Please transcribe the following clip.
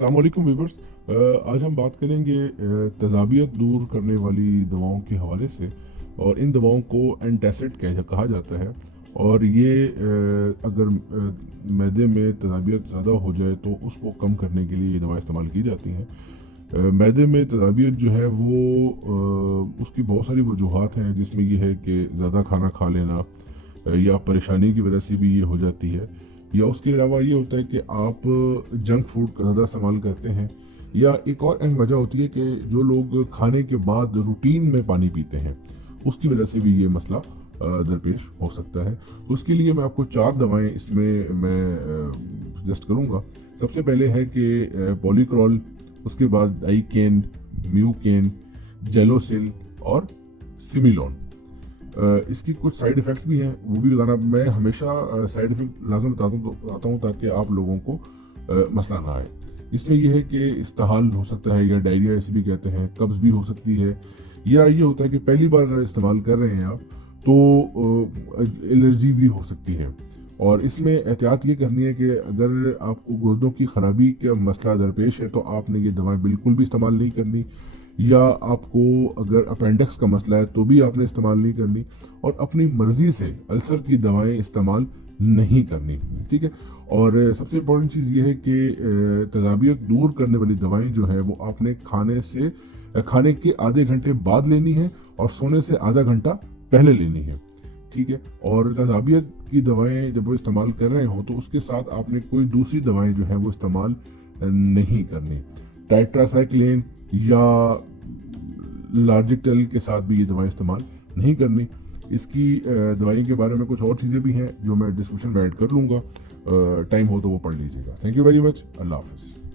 अस्सलाम वालेकुम व्यूवर्स। आज हम बात करेंगे तजाबियत दूर करने वाली दवाओं के हवाले से। और इन दवाओं को एंटासिड कहा जाता है। और ये अगर मैदे में तजाबियत ज़्यादा हो जाए तो उसको कम करने के लिए ये दवा इस्तेमाल की जाती हैं। मैदे में तजाबियत जो है वो उसकी बहुत सारी वजूहात हैं, जिसमें ये है कि ज़्यादा खाना खा लेना या परेशानी की वजह से भी ये हो जाती है, या उसके अलावा ये होता है कि आप जंक फूड का ज़्यादा इस्तेमाल करते हैं, या एक और अहम वजह होती है कि जो लोग खाने के बाद रूटीन में पानी पीते हैं उसकी वजह से भी ये मसला दरपेश हो सकता है। उसके लिए मैं आपको 4 दवाएं इसमें मैं सजेस्ट करूंगा। सबसे पहले है कि पॉलीक्रॉल, उसके बाद डाइकेन, म्यूकेन, जेलोसिल और सिमिलॉन। इसकी कुछ साइड इफ़ेक्ट्स भी हैं, वो भी बताना। मैं हमेशा साइड इफ़ेक्ट लाजम बताता हूँ ताकि आप लोगों को मसला ना आए। इसमें यह है कि इस्तेहाल हो सकता है, या डायरिया इसे भी कहते हैं, कब्ज़ भी हो सकती है, या ये होता है कि पहली बार अगर इस्तेमाल कर रहे हैं आप तो एलर्जी भी हो सकती है। और इसमें एहतियात ये करनी है कि अगर आपको गुर्दों की ख़राबी का मसला दरपेश है तो आपने ये दवाएं बिल्कुल भी इस्तेमाल नहीं करनी, या आपको अगर अपेंडिक्स का मसला है तो भी आपने इस्तेमाल नहीं करनी, और अपनी मर्ज़ी से अल्सर की दवाएं इस्तेमाल नहीं करनी। ठीक है। और सबसे इम्पोर्टेंट चीज़ ये है कि तजाबियत दूर करने वाली दवाएं जो है वो आपने खाने के आधे घंटे बाद लेनी है और सोने से आधा घंटा पहले लेनी है। ठीक है। और तजाबियत की दवाएं जब वो इस्तेमाल कर रहे हो तो उसके साथ आपने कोई दूसरी दवाएं जो है वो इस्तेमाल नहीं करनी। टेट्रासाइक्लिन या लार्जिकटेल के साथ भी ये दवाएं इस्तेमाल नहीं करनी। इसकी दवाई के बारे में कुछ और चीज़ें भी हैं जो मैं डिस्क्रिप्शन में ऐड कर लूँगा, टाइम हो तो वो पढ़ लीजिएगा। Thank you very much. अल्लाह हाफ़िज़।